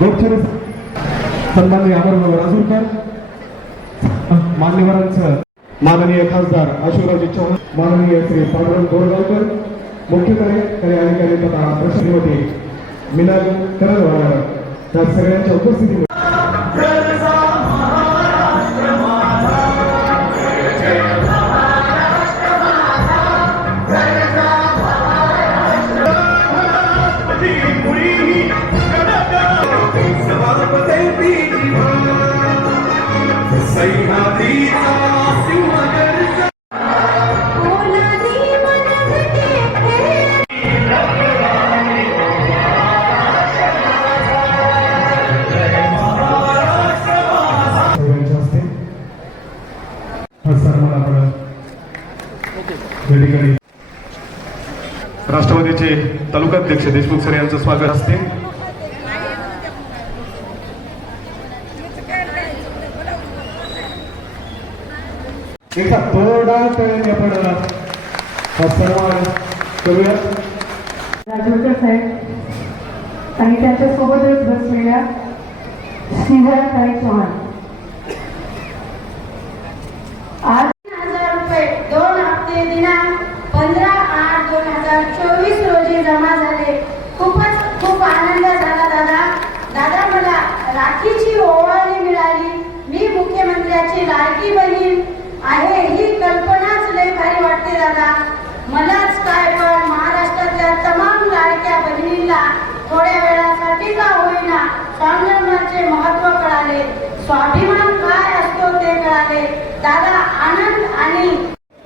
गोपचिरे सन्माननीय अमरभाऊ राजूरकर, मान्यवरांचं माननीय खासदार अशोकरावजी चव्हाण, माननीय श्री पांडुरंग बोरगावकर, मुख्य कार्यकारी तथा प्रशासकीय मिनाल करंजवार, त्या सगळ्यांच्या उपस्थितीमध्ये राष्ट्रवादीचे तालुकाध्यक्ष देशमुख सर यांचं स्वागत असते. एका थोडा तळ्याने आपण सन्मान करूया. राजूरकर साहेब आणि त्यांच्या सोबतच बसलेल्या श्रीधरताई चव्हाण. आज 1000 रुपये 2 हप्ते दिनांक 15/8/2024 रोजी जमा झाले. खूप आनंद झाला दादा. दादा मला राखीची ओवाळणी मिळाली. मी मुख्यमंत्र्याची लाडकी बहीण आहे ही कल्पनाच लय भारी वाटते दादा. मलाच काय पण महाराष्ट्रातल्या तमाम लाडक्या बहिणींना थोड्या वेळासाठी का होईना स्वावलंबनाचे महत्त्व कळाले, स्वाभिमान काय असतो ते कळाले. दादा आनंद आणि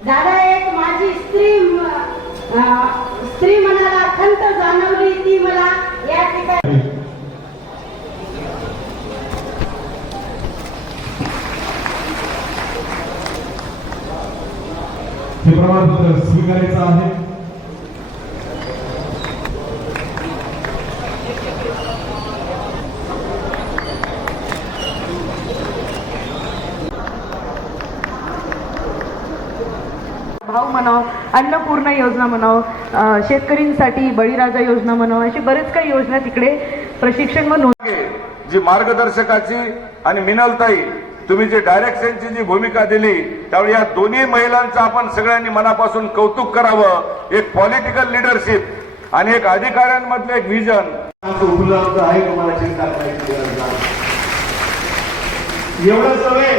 दादा एक माझी स्त्री मनाला खंत जाणवली ती मला या ठिकाणी हे प्रमाणपत्र स्वीकारायचं आहे. भाऊ म्हणावं, अन्नपूर्णा योजना म्हणावं, शेतकरींसाठी बळीराजा योजना म्हणावं, अशी बरेच काही योजना तिकडे प्रशिक्षण म्हणून जी मार्गदर्शकाची आणि मिनलताई तुम्ही जे डायरेक्शनची जी भूमिका दिली त्यावेळी या दोन्ही महिलांचं आपण सगळ्यांनी मनापासून कौतुक करावं. एक पॉलिटिकल लिडरशिप आणि एक अधिकाऱ्यांमधलं एक विजन उपलब्ध आहे. तुम्हाला चिंता करायची गरज नाही. एवढं सवय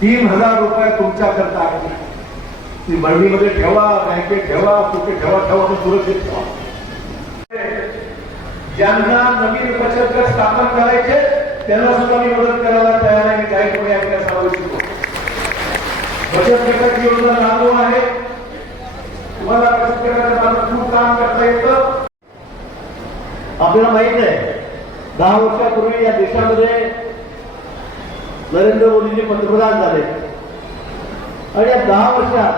3000 रुपये तुमच्या करता ती बळणीमध्ये ठेवा, बँकेत ठेवा, कुठे ठेवा पण सुरक्षित ठेवा. ज्यांना नवीन बचत गट स्थापन करायचे त्यांना सुद्धा मी मदत करायला तयार आहे. मी काही कोणी आपल्या सांगू इच्छितो. बचत गटाची योजना लागू आहे. तुम्हाला बचत गटाचं खूप काम करता येतं. आपल्याला माहित आहे 10 वर्षापूर्वी या देशामध्ये नरेंद्र मोदीजी पंतप्रधान झाले आणि या 10 वर्षात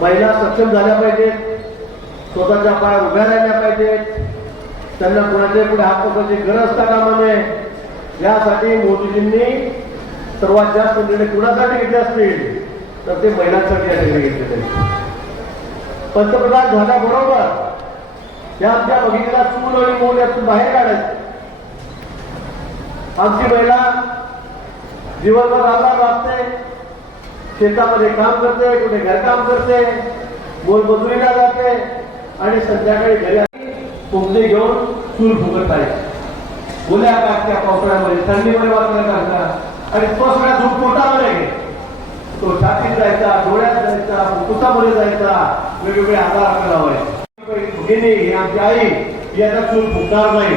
महिला सक्षम झाल्या पाहिजेत, स्वतःच्या पायावर उभ्या राहिल्या पाहिजेत, त्यांना कोणाच्या पुढे हात पकडायची गरज असता कामा नये. यासाठी मोदीजींनी सर्वात जास्त निर्णय कुणासाठी घेतले असतील तर ते महिलांसाठी या निर्णय घेतले. पंतप्रधान झाल्याबरोबर या आमच्या बघितलेला चूल आणि मूल यातून बाहेर काढायचं. आमची महिला दिवसभर राबा लागते, शेतामध्ये काम करते, कुठे घरकाम करते, मोलमजुरीला जाते आणि संध्याकाळी घरी पुंगडी घेऊन चूल फुगत आहे. गुल्या काढत्या पावसाळ्यामध्ये, थंडीमध्ये वाचल्या काढतात आणि तो सगळ्या झोप पोटामध्ये घे. तो छातीत जायचा, डोळ्यात जायचा, फुफ्फुसामध्ये जायचा, वेगवेगळे आजार आपल्याला व्हायचे. भगिनी आमची आई याचा चूल फुगणार नाही.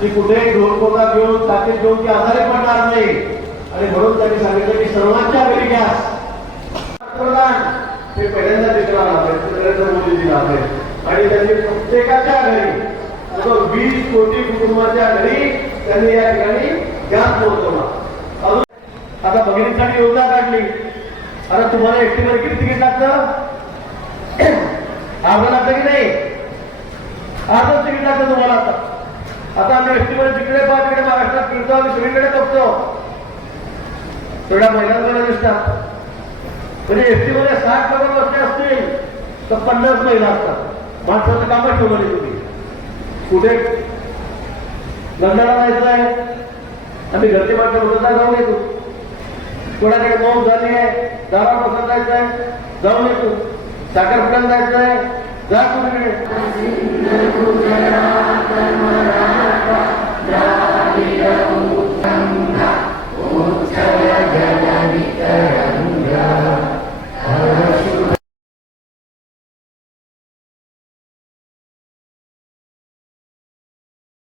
ती कुठे ढोल पोटा घेऊन छातीत घेऊन ती आजारी पडणार नाही. आणि म्हणून त्यांनी सांगितलं की सर्वांच्या घरी गॅस. हे पहिल्यांदा दिसणार आहे नरेंद्र मोदीजी आहे आणि त्यांनी प्रत्येकाच्या घरी 20 कोटी कुटुंबाच्या घरी त्यांनी या ठिकाणी गॅस पोहोचवला. आता भगिनीसाठी योजना काढली. आता तुम्हाला एसटीमध्ये किती तिकीट लागतं? अर्ध लागतं की नाही? अर्धच तिकीट लागतं तुम्हाला. आता आम्ही एसटीमध्ये तिकडे पहा तिकडे महाराष्ट्रात फिरतो, आम्ही सगळीकडे बघतो, तेवढ्या महिलांकडे दिसतात. म्हणजे एसटीमध्ये 60 लोक बसले असतील तर 50 महिला असतात. माणसाचं कामच ठेवलं नाही तुम्ही. कुठे लग्नाला जायचंय, आम्ही घरचे माणसं बोलता जाऊन येतो. कोणाकडे मौत झाली आहे, दारा बसत जायचंय, जाऊन येतो. साखरपुड्याला जायचंय, जा तुम्ही.